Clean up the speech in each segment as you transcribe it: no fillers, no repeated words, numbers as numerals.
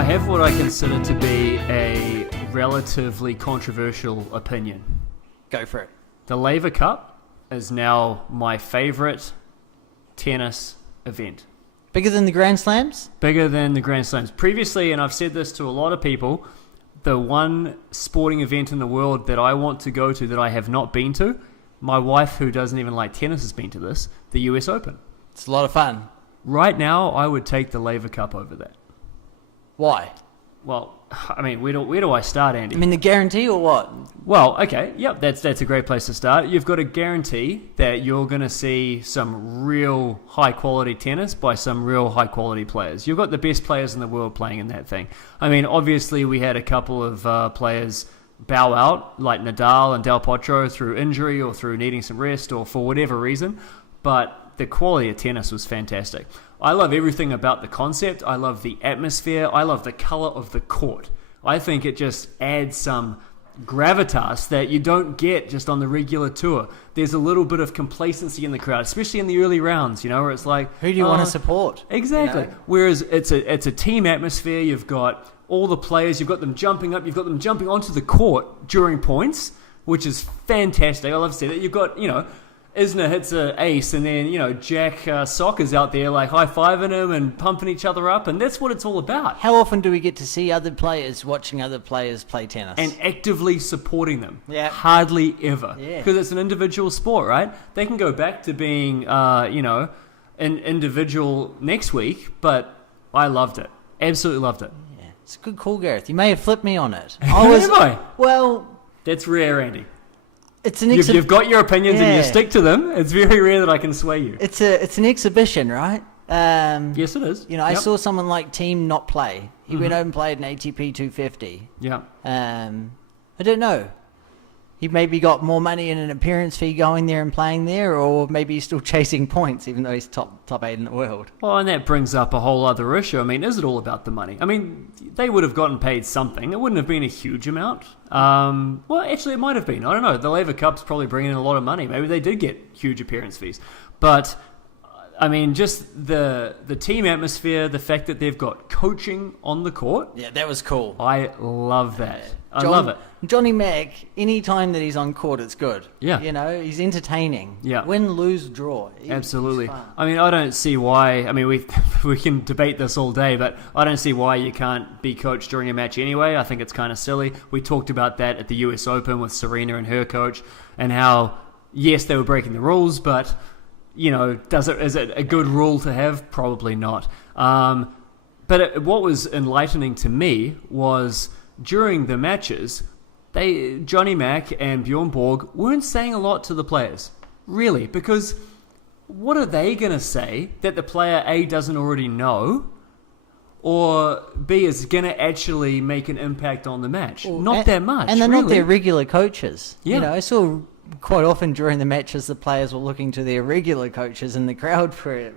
I have what I consider to be a relatively controversial opinion. Go for it. The Laver Cup is now my favourite tennis event. Bigger than the Grand Slams? Bigger than the Grand Slams. Previously, and I've said this to a lot of people, the one sporting event in the world that I want to go to that I have not been to, my wife, who doesn't even like tennis, has been to this, the US Open. It's a lot of fun. Right now, I would take the Laver Cup over that. Why? Well, I mean, where do I start, Andy? I mean, the guarantee or what? Well, okay, yep, that's a great place to start. You've got a guarantee that you're going to see some real high-quality tennis by some real high-quality players. You've got the best players in the world playing in that thing. I mean, obviously, we had a couple of players bow out, like Nadal and Del Potro, through injury or through needing some rest or for whatever reason, but the quality of tennis was fantastic. I love everything about the concept. I love the atmosphere. I love the colour of the court. I think it just adds some gravitas that you don't get just on the regular tour. There's a little bit of complacency in the crowd, especially in the early rounds, where it's like... Who do you want to support? Exactly. Whereas it's a team atmosphere. You've got all the players. You've got them jumping up. You've got them jumping onto the court during points, which is fantastic. I love to see that. You've got, Isner hits an ace, and then, Jack Sock is out there like high-fiving him and pumping each other up, and that's what it's all about. How often do we get to see other players watching other players play tennis? And actively supporting them. Yeah. Hardly ever. Yeah. Because it's an individual sport, right? They can go back to being, an individual next week, but I loved it. Absolutely loved it. Yeah. It's a good call, Gareth. You may have flipped me on it. Have I? Well... That's rare, Andy. It's an You've got your opinions and you stick to them. It's very rare that I can sway you. It's an exhibition, right? Yes, it is. I saw someone like Team not play. He went over and played an ATP 250. Yeah. I don't know. He maybe got more money in an appearance fee going there and playing there, or maybe he's still chasing points even though he's top 8 in the world. Well, and that brings up a whole other issue. I mean, is it all about the money? I mean, they would have gotten paid something. It wouldn't have been a huge amount. Well, actually, it might have been. I don't know. The Laver Cup's probably bringing in a lot of money. Maybe they did get huge appearance fees. But, I mean, just the team atmosphere, the fact that they've got coaching on the court. Yeah, that was cool. I love that. I love it. Johnny Mac, any time that he's on court, it's good. Yeah. He's entertaining. Yeah. Win, lose, draw. Absolutely. I mean, I don't see why. I mean, we can debate this all day, but I don't see why you can't be coached during a match anyway. I think it's kind of silly. We talked about that at the US Open with Serena and her coach, and how, yes, they were breaking the rules, but, is it a good rule to have? Probably not. But what was enlightening to me was during the matches, Johnny Mac and Bjorn Borg weren't saying a lot to the players, really, because what are they going to say that the player A doesn't already know, or B is going to actually make an impact on the match? Not that much, and they're really. not their regular coaches. Yeah. I saw quite often during the matches the players were looking to their regular coaches in the crowd for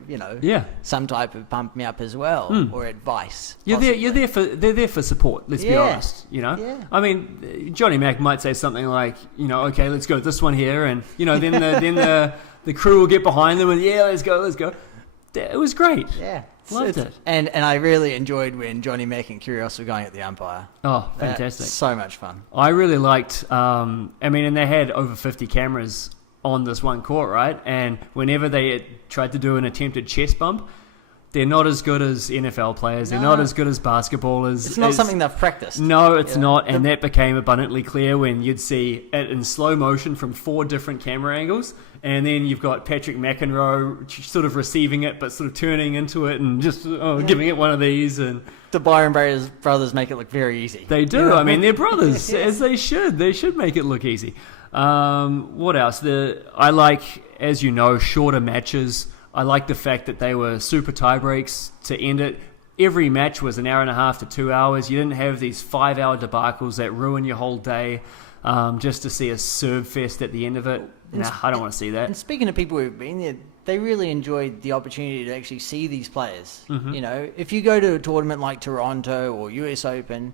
some type of pump me up as well, or advice. They're there for support, let's be honest. I mean, Johnny Mac might say something like, okay, let's go this one here, and then the crew will get behind them and let's go. It was great. Loved it. And I really enjoyed when Johnny Mac and Kyrgios were going at the umpire. Oh, fantastic. So much fun. I really liked, and they had over 50 cameras on this one court, right? And whenever they tried to do an attempted chest bump, they're not as good as NFL players. They're not as good as basketballers. It's not something they've practiced. No, it's not. And that became abundantly clear when you'd see it in slow motion from 4 different camera angles. And then you've got Patrick McEnroe sort of receiving it, but sort of turning into it and just giving it one of these. And the Byron brothers make it look very easy. They do. I mean, they're brothers, as they should. They should make it look easy. What else? I like, as you know, shorter matches. I like the fact that they were super tie breaks to end it. Every match was an hour and a half to 2 hours. You didn't have these 5-hour debacles that ruin your whole day just to see a serve fest at the end of it. Nah, I don't want to see that. And speaking of people who've been there, they really enjoyed the opportunity to actually see these players. If you go to a tournament like Toronto or US Open,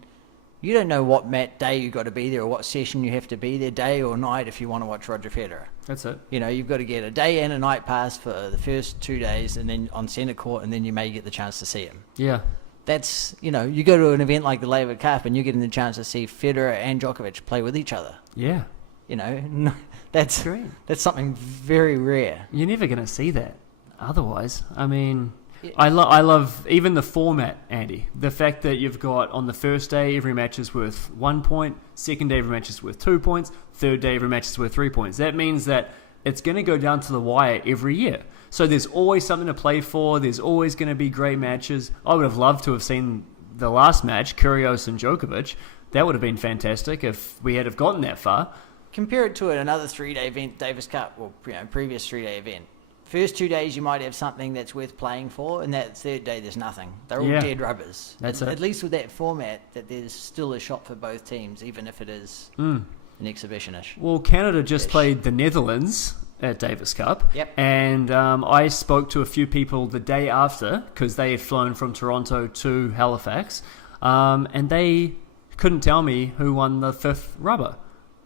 you don't know what day you got to be there or what session you have to be there, day or night, if you want to watch Roger Federer. That's it. You've got to get a day and a night pass for the first 2 days, and then on centre court, and then you may get the chance to see him. Yeah. that's, you know, you go to an event like the Laver Cup and you're getting the chance to see Federer and Djokovic play with each other. Yeah. You know, that's Great. that's something very rare. You're never going to see that otherwise. I mean, I love even the format, Andy. The fact that you've got on the first day, every match is worth 1 point. Second day, every match is worth 2 points. Third day, every match is worth 3 points. That means that it's going to go down to the wire every year. So there's always something to play for. There's always going to be great matches. I would have loved to have seen the last match, Kyrgios and Djokovic. That would have been fantastic if we had have gotten that far. Compare it to another 3-day event, Davis Cup, or previous 3-day event. First 2 days you might have something that's worth playing for, and that third day there's nothing. They're all dead rubbers. That's it. At least with that format, that there's still a shot for both teams, even if it is an exhibition-ish. Well, Canada just played the Netherlands at Davis Cup. Yep. And I spoke to a few people the day after, because they had flown from Toronto to Halifax, and they couldn't tell me who won the fifth rubber.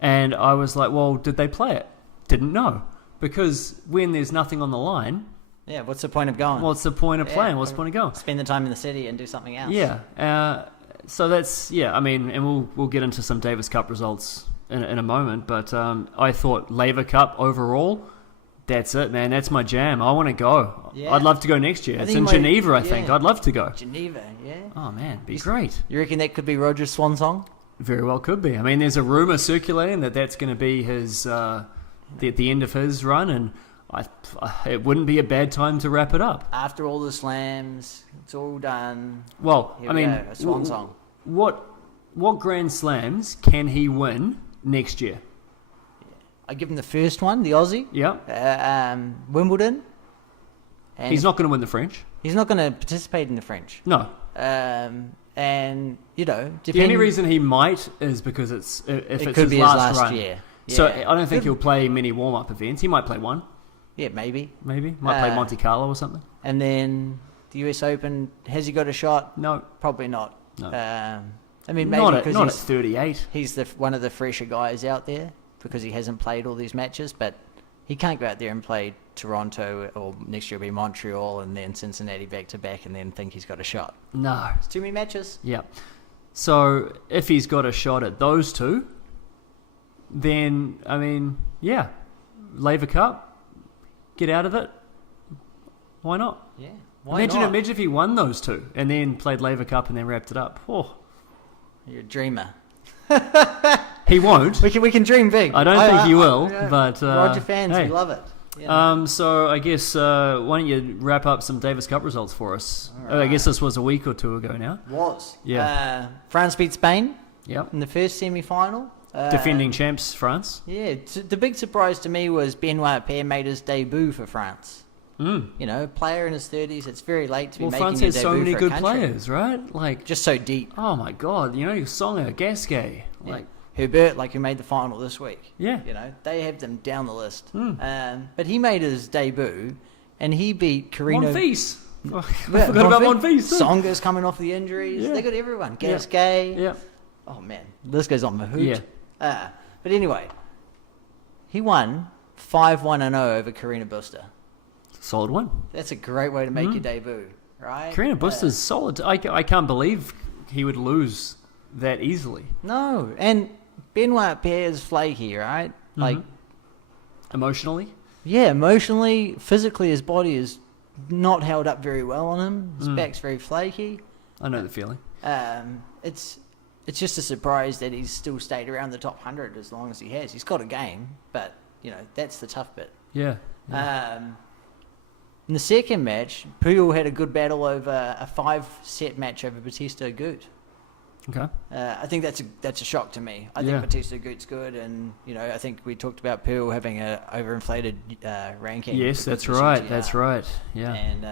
And I was like, well, did they play it? Didn't know. Because when there's nothing on the line... Yeah, what's the point of going? What's the point of playing? What's the point of going? Spend the time in the city and do something else. Yeah. So that's... Yeah, I mean, and we'll get into some Davis Cup results in a moment. But I thought Laver Cup overall... That's it, man. That's my jam. I want to go. Yeah. I'd love to go next year. It's in Geneva, I think. I'd love to go. Geneva, yeah. Oh, man. Be great. You reckon that could be Roger's swan song? Very well could be. I mean, there's a rumour circulating that that's going to be his at the end of his run, and it wouldn't be a bad time to wrap it up. After all the slams, it's all done. Well, Here I we mean, go, a swan song. What Grand Slams can he win next year? I give him the first one, the Aussie. Yeah. Wimbledon. And He's not going to win the French. He's not going to participate in the French. No. And, you know... The only reason he might is because it's could his be last his last run. year. Yeah. So I don't think he'll play many warm-up events. He might play one. Yeah, maybe. Maybe. Might play Monte Carlo or something. And then the US Open, has he got a shot? No. Probably not. No. I mean, maybe because not at 38. he's one of the fresher guys out there because he hasn't played all these matches, but he can't go out there and play Toronto or next year will be Montreal and then Cincinnati back-to-back and then think he's got a shot. No. It's too many matches. Yeah. So if he's got a shot at those two, then, I mean, yeah, Laver Cup, get out of it. Why not? Yeah. Why not? Imagine if he won those two and then played Laver Cup and then wrapped it up. Oh. You're a dreamer. He won't. We can dream big. I don't think he will, but... Roger fans, hey. we love it. You know? So I guess, why don't you wrap up some Davis Cup results for us? All right. I guess this was a week or two ago now. Yeah. France beat Spain Yep. in the first semi-final. Defending champs, France. Yeah, the big surprise to me was Benoit Paire made his debut for France. Mm. You know, player in his 30s, it's very late to be making France your has debut so many for a good country. players, right? Like, Just so deep. oh my God, you know, Songer, Gasquet, like, Herbert, who made the final this week. yeah. You know, they have them down the list. Mm. But he made his debut, and he beat Carino... Monfils. I Yeah, forgot about Monfils too. Songa's coming off the injuries. Yeah. They got everyone. Yeah. Gasquet. Yeah. Oh, man. This goes on Mahout. Yeah. But anyway, he won 5-1-0 over Carina Busta. Solid one. That's a great way to make your debut, right? Carina Busta's solid. I can't believe he would lose that easily. No, and Benoit Paire is flaky, right? Like, Emotionally? yeah, emotionally, physically, his body is not held up very well on him. His back's very flaky. I know the feeling. It's just a surprise that he's still stayed around the top 100 as long as he has. He's got a game, but, you know, that's the tough bit. Yeah. In the second match, Puyol had a good battle over a 5-set match over Batista Agut. Okay. I think that's a shock to me. I think Yeah. Batista Agut's good, and you know I think we talked about Puyol having a overinflated ranking. Yes, because that's of the right. CGR. That's right. Yeah. And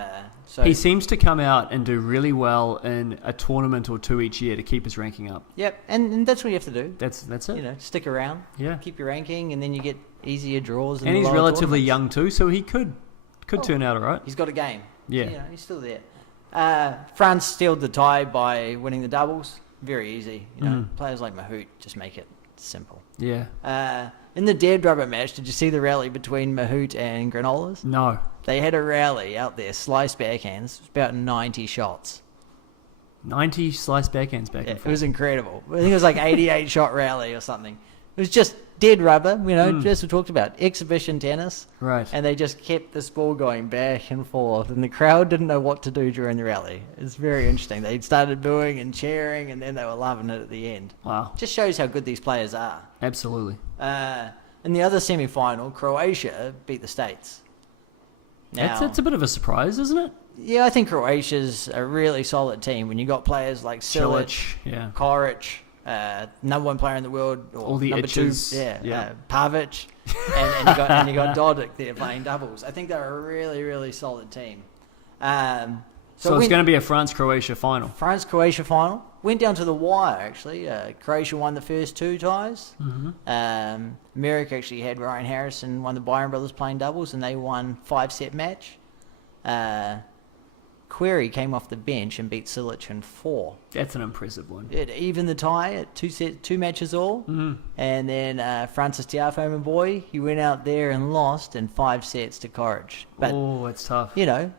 so He seems to come out and do really well in a tournament or two each year to keep his ranking up. yep, and that's what you have to do. That's it. You know, stick around, Yeah. keep your ranking, and then you get easier draws. In And the he's lower relatively tournaments. young too, so he could turn out all right. He's got a game. Yeah. You know, he's still there. France stealed the tie by winning the doubles. Very easy. You know, players like Mahout just make it simple. Yeah. In the dead rubber match, did you see the rally between Mahout and Granollers? No. They had a rally out there, sliced backhands, about 90 shots. 90 slice backhands back Yeah, and it forth. was incredible. I think it was like 88 shot rally or something. It was just dead rubber, just we talked about exhibition tennis. Right. And they just kept this ball going back and forth, and the crowd didn't know what to do during the rally. It's very interesting. They started booing and cheering, and then they were loving it at the end. Wow. Just shows how good these players are. Absolutely. In the other semi-final, Croatia beat the States. Now, It's a bit of a surprise, isn't it? yeah, I think Croatia's a really solid team. When you got players like Silic, Cilic, yeah. Koric, number one player in the world, or All the number itches. two, Yeah. Pavic, and you got Dodik there playing doubles. I think they're a really, really solid team. So it's going to be a France-Croatia final. France-Croatia final. Went down to the wire, actually. Croatia won the first two ties. America actually had Ryan Harrison, won the Byron brothers playing doubles, and they won 5-set match. Query came off the bench and beat Silic in 4. That's an impressive one. It evened the tie at two matches all. And then Francis Tiafoe, my boy, he went out there and lost in 5 sets to Koric. But, Oh, it's tough.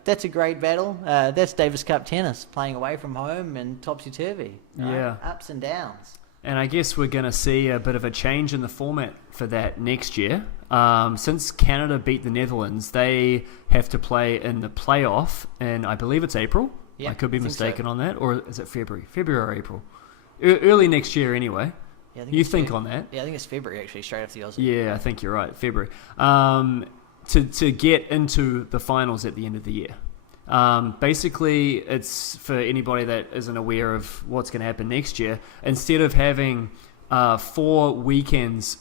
that's a great battle. That's Davis Cup tennis, playing away from home and topsy-turvy. right? Yeah. Ups and downs. And I guess we're going to see a bit of a change in the format for that next year. Since Canada beat the Netherlands, they have to play in the playoff in, I believe it's April. Yeah, I could be I think mistaken so. on that. Or is it February? February or April? Early next year anyway. Yeah, I You it's think Feb- on that? Yeah, I think it's February, actually, straight after the Aussie. Yeah, I think you're right. February. To get into the finals at the end of the year. Basically, it's for anybody that isn't aware of what's going to happen next year. Instead of having 4 weekends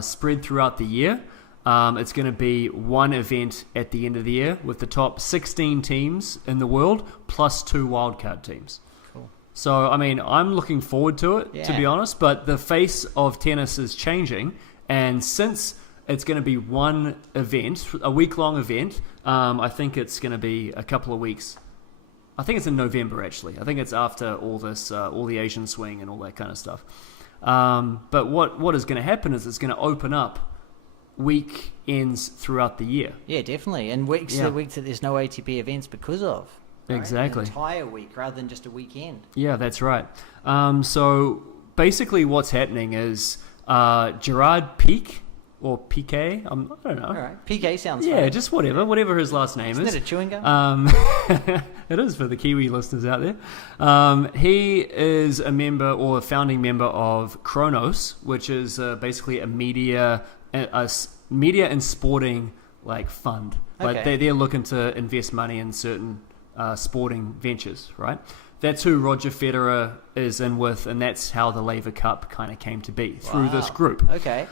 spread throughout the year, it's going to be one event at the end of the year with the top 16 teams in the world plus 2 wildcard teams. Cool. So, I mean, I'm looking forward to it, to be Yeah. honest, but the face of tennis is changing, and since it's going to be one event, a week-long event, I think it's going to be a couple of weeks. I think it's in November, actually. I think it's after all this, all the Asian swing and all that kind of stuff. But what is going to happen is it's going to open up weekends throughout the year. Yeah, definitely. And weeks Yeah. that there's no ATP events because of. right? Exactly. An entire week rather than just a weekend. Yeah, that's right. So basically what's happening is Gerard Pique, or Piquet, I don't know. All right. PK sounds Yeah, fun. just whatever his last name Isn't is. it a chewing gum? It is for the Kiwi listeners out there. He is a member or a founding member of Kronos, which is basically a media and sporting like fund. Like Okay. they're looking to invest money in certain sporting ventures, right? That's who Roger Federer is in with, and that's how the Laver Cup kind of came to be through this Wow. group. Okay.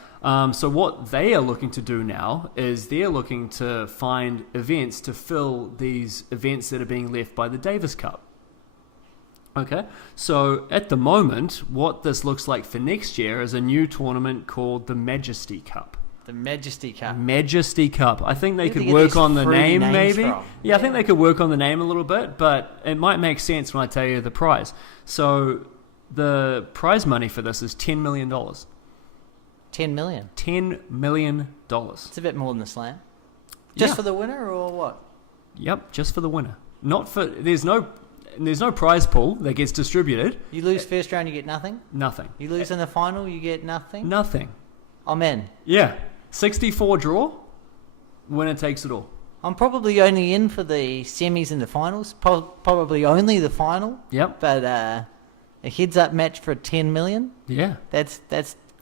So what they are looking to do now is they're looking to find events to fill these events that are being left by the Davis Cup. Okay, so at the moment, what this looks like for next year is a new tournament called the Majesty Cup. The Majesty Cup. Majesty Cup. I think they Where could do they get work these on the fruity name, names maybe. from? Yeah, I think Yeah. they could work on the name a little bit, but it might make sense when I tell you the prize. So the prize money for this is $10 million. $10 million. $10 million. It's a bit more than the slam. Just Yeah. for the winner or what? Yep, just for the winner. Not for there's no prize pool that gets distributed. You lose first round, you get nothing. Nothing. You lose in the final, you get nothing. Nothing. I'm in. Yeah. 64 draw. Winner takes it all. I'm probably only in for the semis and the finals. Probably only the final. Yep. But a heads-up match for 10 million. Yeah. That's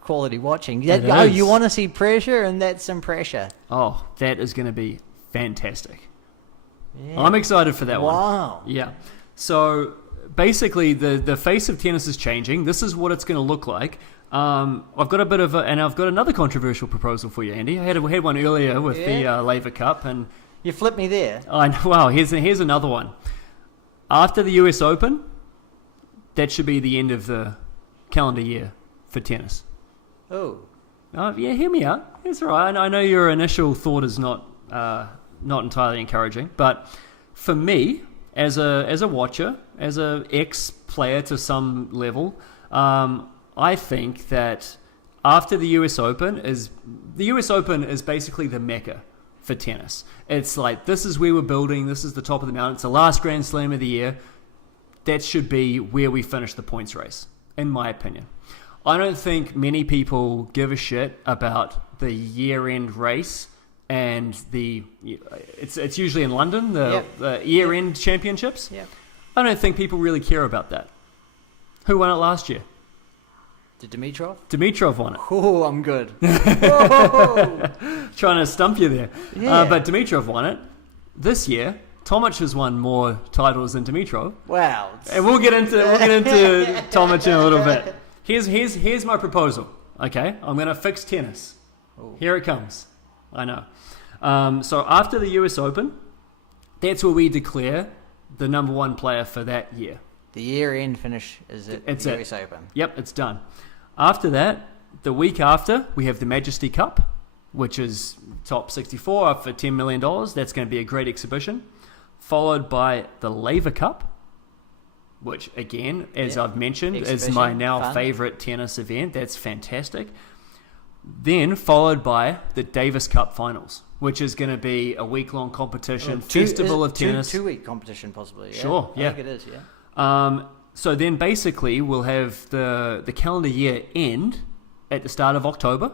quality watching. It Oh, is. you want to see pressure, and that's some pressure. Oh, that is going to be fantastic. Yeah. I'm excited for that one. Wow. Yeah. So basically, the face of tennis is changing. This is what it's going to look like. I've got a bit of and I've got another controversial proposal for you, Andy. I had one earlier with the Laver Cup, and You flipped me there. I know. Wow, here's another one. After the US Open, that should be the end of the calendar year for tennis. Oh. Yeah, hear me out. It's all right. I know your initial thought is not entirely encouraging, but for me, as a watcher, as a ex-player to some level, I think that after the US Open is basically the mecca for tennis. It's like, this is where we're building. This is the top of the mountain. It's the last Grand Slam of the year. that should be where we finish the points race, in my opinion. I don't think many people give a shit about the year-end race and it's usually in London, the year-end championships. Yep. I don't think people really care about that. Who won it last year? Did Dimitrov? Dimitrov won it. Oh, I'm good. Trying to stump you there. Yeah. But Dimitrov won it. This year, Tomic has won more titles than Dimitrov. Wow. And we'll get into Tomic in a little bit. Here's my proposal. Okay, I'm going to fix tennis. Ooh. Here it comes. I know. So after the US Open, that's where we declare the number one player for that year. The year-end finish is at the US Open. Yep, it's done. After that, the week after, we have the Majesty Cup, which is top 64 up for $10 million. That's going to be a great exhibition. Followed by the Laver Cup, which again, as I've mentioned, is my now favorite tennis event. That's fantastic. Then followed by the Davis Cup finals, which is going to be a week-long competition, festival of tennis. Two-week competition possibly. Yeah? Sure, yeah. I think it is, yeah. So then basically we'll have the calendar year end at the start of October.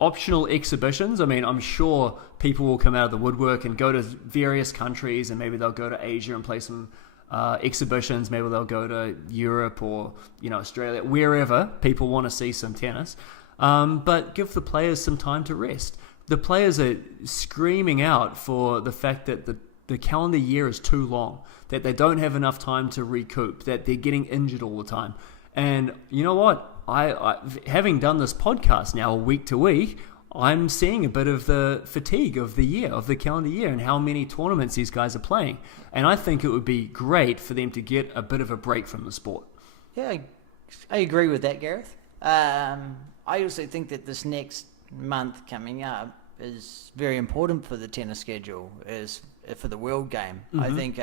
Optional exhibitions. I mean, I'm sure people will come out of the woodwork and go to various countries, and maybe they'll go to Asia and play some exhibitions. Maybe they'll go to Europe or Australia, wherever people want to see some tennis. But give the players some time to rest. The players are screaming out for the fact that the calendar year is too long, that they don't have enough time to recoup, that they're getting injured all the time. And you know what? I having done this podcast now week to week, I'm seeing a bit of the fatigue of the year, of the calendar year, and how many tournaments these guys are playing. And I think it would be great for them to get a bit of a break from the sport. Yeah, I agree with that, Gareth. I also think that this next month coming up is very important for the tennis schedule, is for the world game. Mm-hmm. I think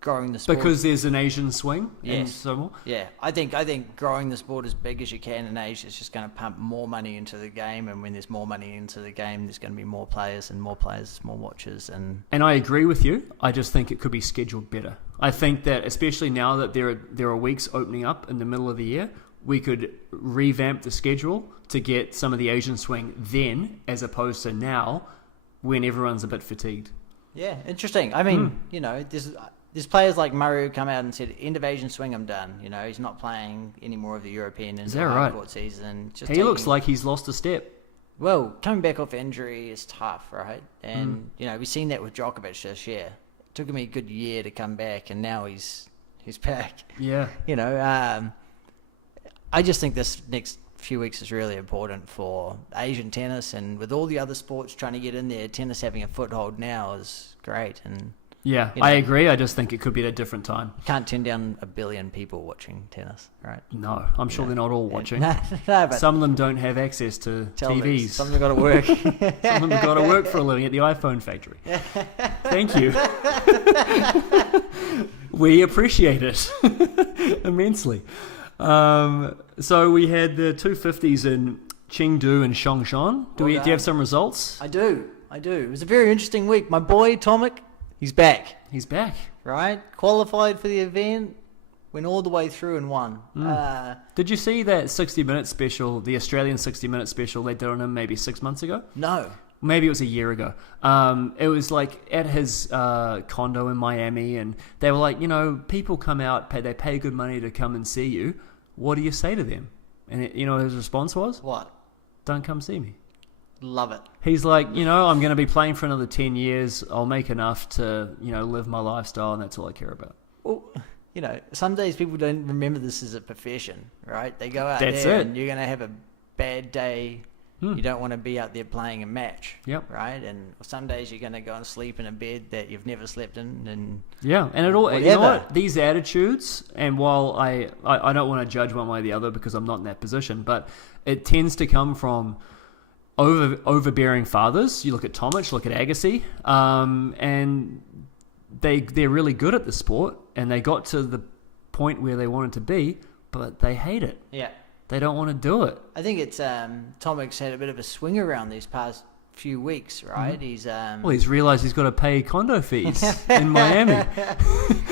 growing the sport, because there's an Asian swing. Yes. And so more. Yeah, I think growing the sport as big as you can in Asia is just going to pump more money into the game, and when there's more money into the game, there's going to be more players, more watchers, and I agree with you. I just think it could be scheduled better. I think that especially now that there are weeks opening up in the middle of the year, we could revamp the schedule to get some of the Asian swing then, as opposed to now, when everyone's a bit fatigued. Yeah, interesting. I mean, there's players like Murray who come out and said, end of Asian swing, I'm done. He's not playing any more of the European and the hard-court season. He looks like he's lost a step. Well, coming back off injury is tough, right? And, we've seen that with Djokovic this year. It took him a good year to come back, and now he's back. Yeah. I just think this next few weeks is really important for Asian tennis, and with all the other sports trying to get in there, tennis having a foothold now is great. And yeah, I agree. I just think it could be at a different time. You can't turn down 1 billion people watching tennis, right? No, I'm sure they're not all watching. No, but some of them don't have access to TVs. Some of them got to work. Some of them got to work for a living at the iPhone factory. Thank you. We appreciate it immensely. So we had the 250s in Chengdu and Songshan. Do you have some results? I do. It was a very interesting week. My boy Tomic, he's back. He's back. Right? Qualified for the event, went all the way through and won. Did you see that 60-minute special, the Australian 60-minute special they did on him maybe 6 months ago? No. Maybe it was a year ago. It was like at his condo in Miami, and they were like, people come out, they pay good money to come and see you. What do you say to them? And his response was? What? Don't come see me. Love it. He's like, I'm going to be playing for another 10 years. I'll make enough to, live my lifestyle, and that's all I care about. Well, some days people don't remember this as a profession, right? They go out that's there it. And you're going to have a bad day. You don't want to be out there playing a match, right? And some days you're going to go and sleep in a bed that you've never slept in, and and it all. Whatever. You know what? These attitudes, and while I don't want to judge one way or the other because I'm not in that position, but it tends to come from overbearing fathers. You look at Tomic, look at Agassi, and they're really good at the sport, and they got to the point where they wanted to be, but they hate it. Yeah. They don't want to do it. I think it's Tomic's had a bit of a swing around these past few weeks, right? He's Well, he's realised he's got to pay condo fees in Miami.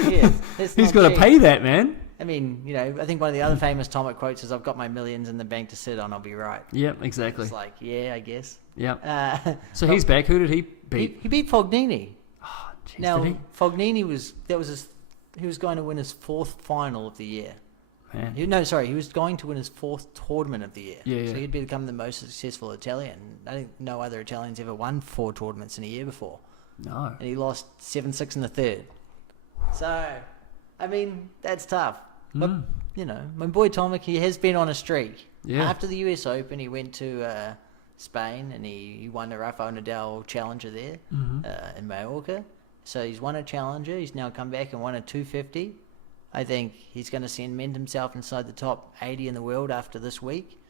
yeah, He's got to pay that, man. I mean, I think one of the other famous Tomic quotes is, "I've got my millions in the bank to sit on. I'll be right." Yep, exactly. It's like, yeah, I guess. Yep. So he's back. Who did he beat? He beat Fognini. Oh, geez, Now, did he? Fognini he was going to win his 4th final of the year. Man. He was going to win his 4th tournament of the year. Yeah. So he'd become the most successful Italian. I think no other Italian's ever won 4 tournaments in a year before. No. And he lost 7-6 in the 3rd. So, I mean, that's tough. But, my boy Tomic, he has been on a streak. Yeah. After the US Open, he went to Spain and he won the Rafael Nadal Challenger there in Mallorca. So he's won a Challenger. He's now come back and won a 250. I think he's going to cement himself inside the top 80 in the world after this week.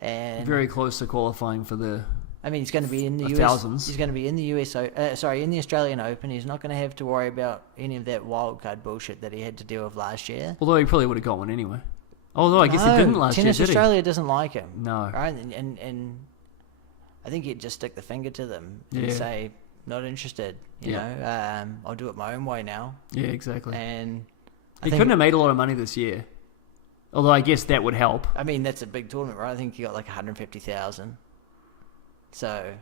And Very close to qualifying for the... I mean, he's going to be in the US. Thousands. He's going to be in the in the Australian Open. He's not going to have to worry about any of that wildcard bullshit that he had to deal with last year. Although he probably would have got one anyway. Although I guess he didn't last year, Tennis did Australia doesn't like him. No. Right? And I think he'd just stick the finger to them and say, not interested. You know, I'll do it my own way now. Yeah, exactly. And he couldn't have made a lot of money this year. Although I guess that would help. I mean, that's a big tournament, right? I think he got like 150,000. So,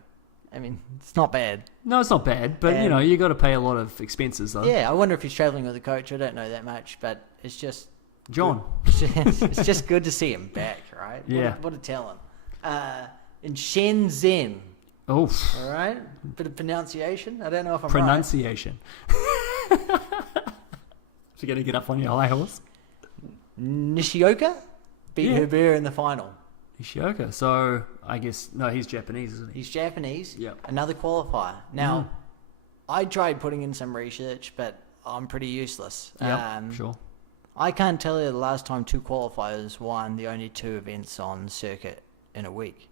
I mean, it's not bad. No, it's not bad, but you got to pay a lot of expenses though. Yeah, I wonder if he's traveling with a coach. I don't know that much, but it's just John. it's just good to see him back, right? Yeah. What a talent. In Shenzhen. Oh. All right. Bit of pronunciation. I don't know if I'm Pronunciation. You're going to get up on your high horse? Nishioka beat Herbert in the final. Nishioka. So, I guess, no, he's Japanese, isn't he? He's Japanese. Yeah. Another qualifier. Now, I tried putting in some research, but I'm pretty useless. Yeah, sure. I can't tell you the last time 2 qualifiers won the only 2 events on circuit in a week.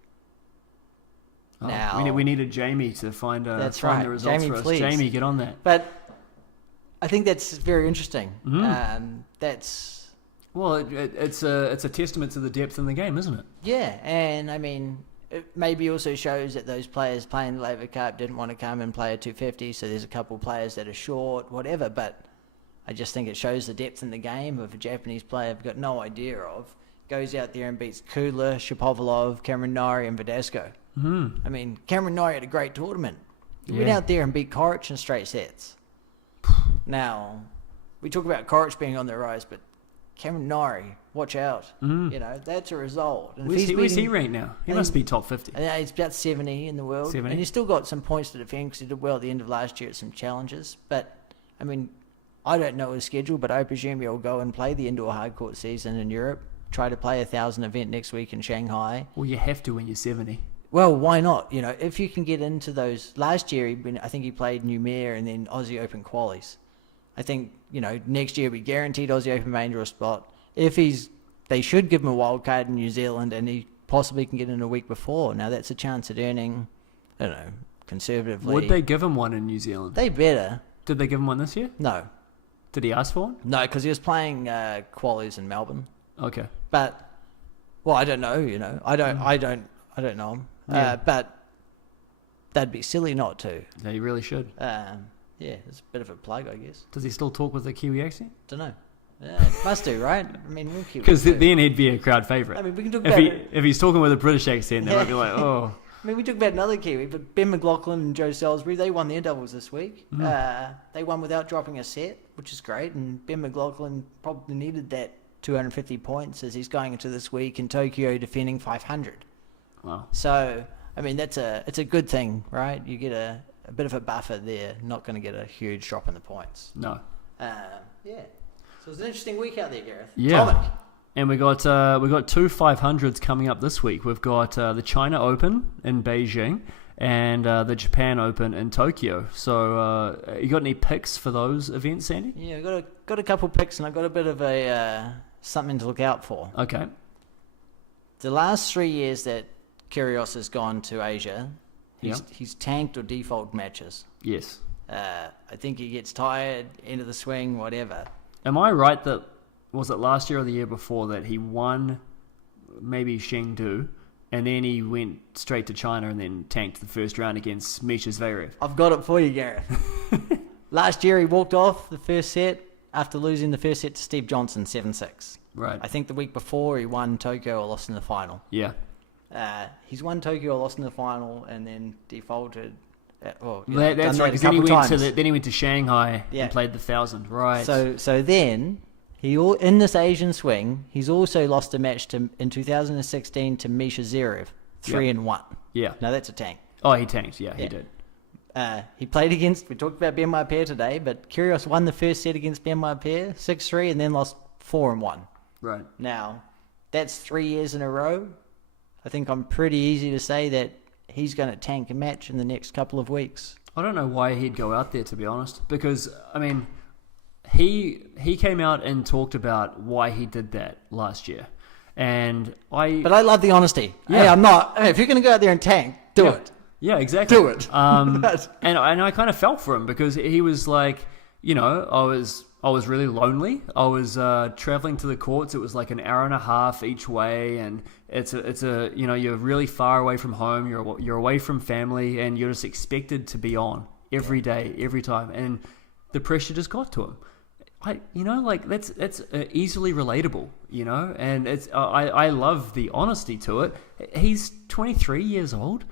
Oh, Now, we needed Jamie to find the results Jamie, for us. please. Jamie, get on that. But I think that's very interesting. Well, it's a testament to the depth in the game, isn't it? Yeah, and I mean, it maybe also shows that those players playing the Laver Cup didn't want to come and play a 250, so there's a couple of players that are short, whatever, but I just think it shows the depth in the game of a Japanese player I've got no idea of. Goes out there and beats Kudla, Shapovalov, Cameron Norrie and Verdasco. I mean, Cameron Norrie had a great tournament. He went out there and beat Coric in straight sets. Now, we talk about Coric being on the rise, but Cameron Norrie, watch out. That's a result. And Where's he ranked now? He must be top 50. He's about 70 in the world. 70? And he's still got some points to defend because he did well at the end of last year at some challenges. But, I mean, I don't know his schedule, but I presume he'll go and play the indoor hardcourt season in Europe, try to play a 1,000 event next week in Shanghai. Well, you have to when you're 70. Well, why not? If you can get into those... Last year, I think he played Noumea and then Aussie Open qualies. I think, next year we guaranteed Aussie Open main draw spot. They should give him a wild card in New Zealand and he possibly can get in a week before. Now that's a chance at earning, I don't know, conservatively. Would they give him one in New Zealand? They better. Did they give him one this year? No. Did he ask for one? No, because he was playing qualies in Melbourne. Okay. But, well, I don't know, I don't know him. Yeah. But that'd be silly not to. Yeah, you really should. Yeah, it's a bit of a plug, I guess. Does he still talk with a Kiwi accent? Don't know. Yeah, must do, right? I mean, we'll keep. Because then he'd be a crowd favourite. I mean, we can talk if about if he's talking with a British accent, they might be like, oh. I mean, we talk about another Kiwi, but Ben McLaughlin and Joe Salisbury, they won their doubles this week. They won without dropping a set, which is great. And Ben McLaughlin probably needed that 250 points as he's going into this week in Tokyo defending 500. Wow. So, I mean, it's a good thing, right? You get a bit of a buffer there, not going to get a huge drop in the points. No. Yeah. So it's an interesting week out there, Gareth. Yeah. Tomic. And we got 2 500s coming up this week. We've got the China Open in Beijing and the Japan Open in Tokyo. So you got any picks for those events, Andy? Yeah, I got a couple picks and I got a bit of a something to look out for. Okay. The last 3 years that Kyrgios has gone to Asia, he's tanked or default matches. Yes. I think he gets tired, end of the swing, whatever. Am I right that, was it last year or the year before, that he won maybe Chengdu and then he went straight to China and then tanked the first round against Misha Zverev. I've got it for you, Gareth. Last year he walked off the first set after losing the first set to Steve Johnson 7-6. Right. I think the week before he won Tokyo or lost in the final. Yeah. He's won Tokyo or lost in the final and then defaulted. That's right. Because then he went to Shanghai and played the 1,000. Right. So then in this Asian swing, he's also lost a match in 2016 to Misha Zverev, 3-1. Yeah. Now that's a tank. Oh, he tanked. Yeah, he did. He played against. We talked about Ben Pair today, but Kyrgios won the first set against Ben Pair 6-3, and then lost 4-1. Right. Now, that's 3 years in a row. I think I'm pretty easy to say that he's going to tank a match in the next couple of weeks. I don't know why he'd go out there, to be honest, because, I mean, he came out and talked about why he did that last year. But I love the honesty. Yeah. Hey, if you're going to go out there and tank, do it. Yeah, exactly. Do it. And I kind of felt for him because he was like, I was really lonely. I was traveling to the courts. It was like an hour and a half each way, and it's a you're really far away from home. You're away from family, and you're just expected to be on every day, every time, and the pressure just got to him. That's easily relatable, and I love the honesty to it. He's 23 years old,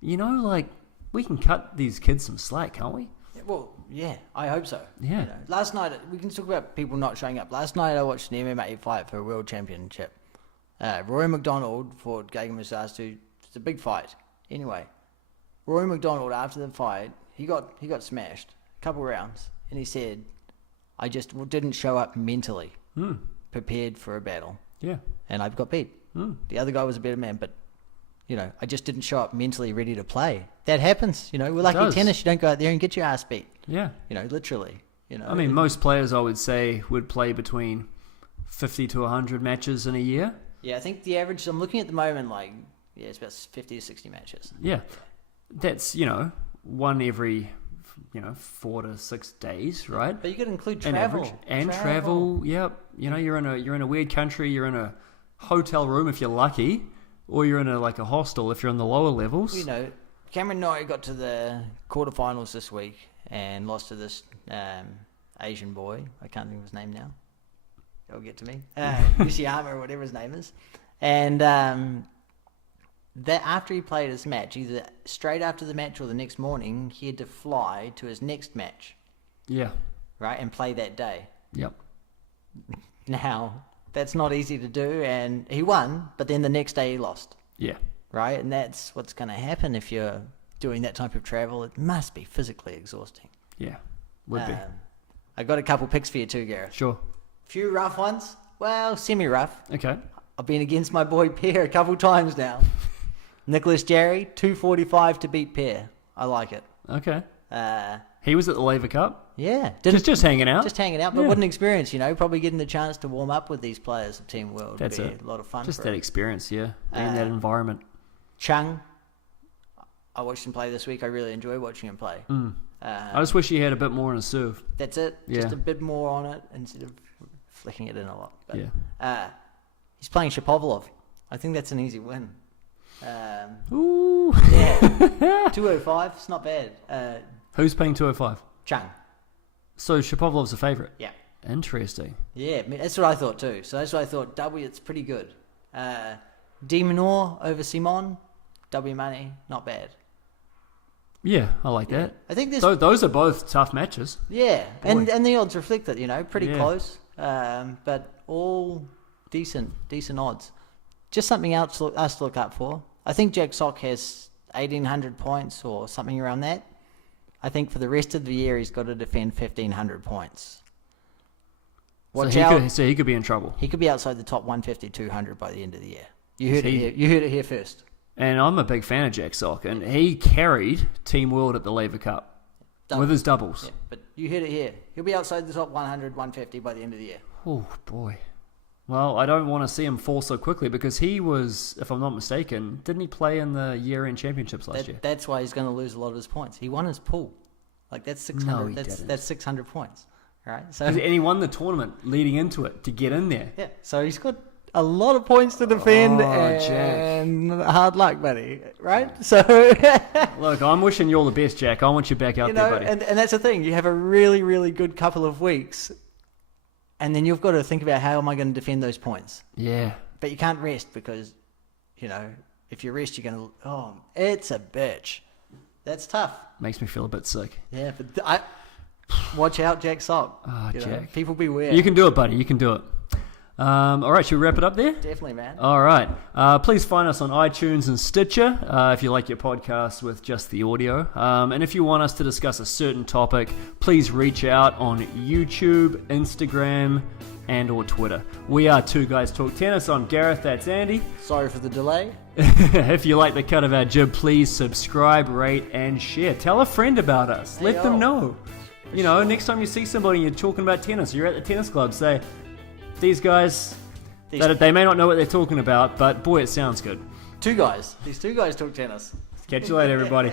we can cut these kids some slack, can't we? Well, yeah, I hope so. Yeah. Last night, we can talk about people not showing up. Last night, I watched an MMA fight for a world championship. Rory McDonald fought Gegard Mousasi. It's a big fight. Anyway, Rory McDonald, after the fight, he got smashed a couple rounds, and he said, I just didn't show up mentally prepared for a battle. Yeah. And I got beat. The other guy was a better man, but I just didn't show up mentally ready to play. That happens. We're lucky tennis. You don't go out there and get your ass beat. Yeah. Literally. I mean, most players, I would say, would play between 50 to 100 matches in a year. Yeah, I think the average, I'm looking at the moment, it's about 50 to 60 matches. Yeah. That's, one every, 4 to 6 days, right? But you got to include travel. Travel, yep. You're in a weird country, you're in a hotel room if you're lucky. Or you're in a hostel if you're in the lower levels. Cameron Norrie got to the quarterfinals this week and lost to this Asian boy. I can't think of his name now. It'll get to me. Nishiyama or whatever his name is. And that after he played his match, either straight after the match or the next morning, he had to fly to his next match. Yeah. Right? And play that day. Yep. Now, that's not easy to do, and he won, but then the next day he lost. Yeah. Right? And that's what's going to happen if you're doing that type of travel. It must be physically exhausting. Yeah, would be. I got a couple picks for you too, Gareth. Sure. Few rough ones. Well, semi-rough. Okay. I've been against my boy Pear a couple times now. Nicholas Jarry, 245 to beat Pear. I like it. Okay. He was at the Laver Cup? Yeah. Just hanging out? Just hanging out, but what an experience, probably getting the chance to warm up with these players of Team World. That's would be a lot of fun. Just that experience, yeah. In that environment. Chung, I watched him play this week. I really enjoy watching him play. I just wish he had a bit more on his serve. That's it. Yeah. Just a bit more on it instead of flicking it in a lot. But, yeah. He's playing Shapovalov. I think that's an easy win. Ooh. Yeah. 205. It's not bad. Who's paying 205? Chung. So Shapovalov's a favourite? Yeah. Interesting. Yeah, that's what I thought too. So that's what I thought. It's pretty good. De Minaur over Simon. W money, not bad. Yeah, I like that. I think those are both tough matches. Yeah, and the odds reflect it. Pretty close, but all decent odds. Just something else us to look up for. I think Jack Sock has 1,800 points or something around that. I think for the rest of the year he's got to defend 1,500 points. Watch out. So he could be in trouble. He could be outside the top 150, 200 by the end of the year. You heard it here first. And I'm a big fan of Jack Sock, and he carried Team World at the Laver Cup with his doubles. Yeah, but you heard it here. He'll be outside the top 100, 150 by the end of the year. Oh, boy. Well, I don't want to see him fall so quickly because he was, if I'm not mistaken, didn't he play in the year-end championships last year? That's why he's going to lose a lot of his points. He won his pool. That's 600. No, he didn't. That's 600 points. Right? So, and he won the tournament leading into it to get in there. Yeah. So he's got a lot of points to defend Jack. and hard luck, buddy. Right? So, Look, I'm wishing you all the best, Jack. I want you back out there, buddy. and that's the thing. You have a really, really good couple of weeks, and then you've got to think about how am I going to defend those points. Yeah. But you can't rest because, if you rest, you're going to. It's a bitch. That's tough. Makes me feel a bit sick. Yeah, but watch out, Jack Sock. Oh, Jack. People beware. You can do it, buddy. You can do it. All right, should we wrap it up there? Definitely, man. All right. Please find us on iTunes and Stitcher if you like your podcast with just the audio. And if you want us to discuss a certain topic, please reach out on YouTube, Instagram, and or Twitter. We are Two Guys Talk Tennis. I'm Gareth, that's Andy. Sorry for the delay. If you like the cut of our jib, please subscribe, rate, and share. Tell a friend about us. Let them know. Next time you see somebody and you're talking about tennis, you're at the tennis club, say, these guys, they may not know what they're talking about, but boy, it sounds good. These two guys talk tennis. Catch you later, everybody.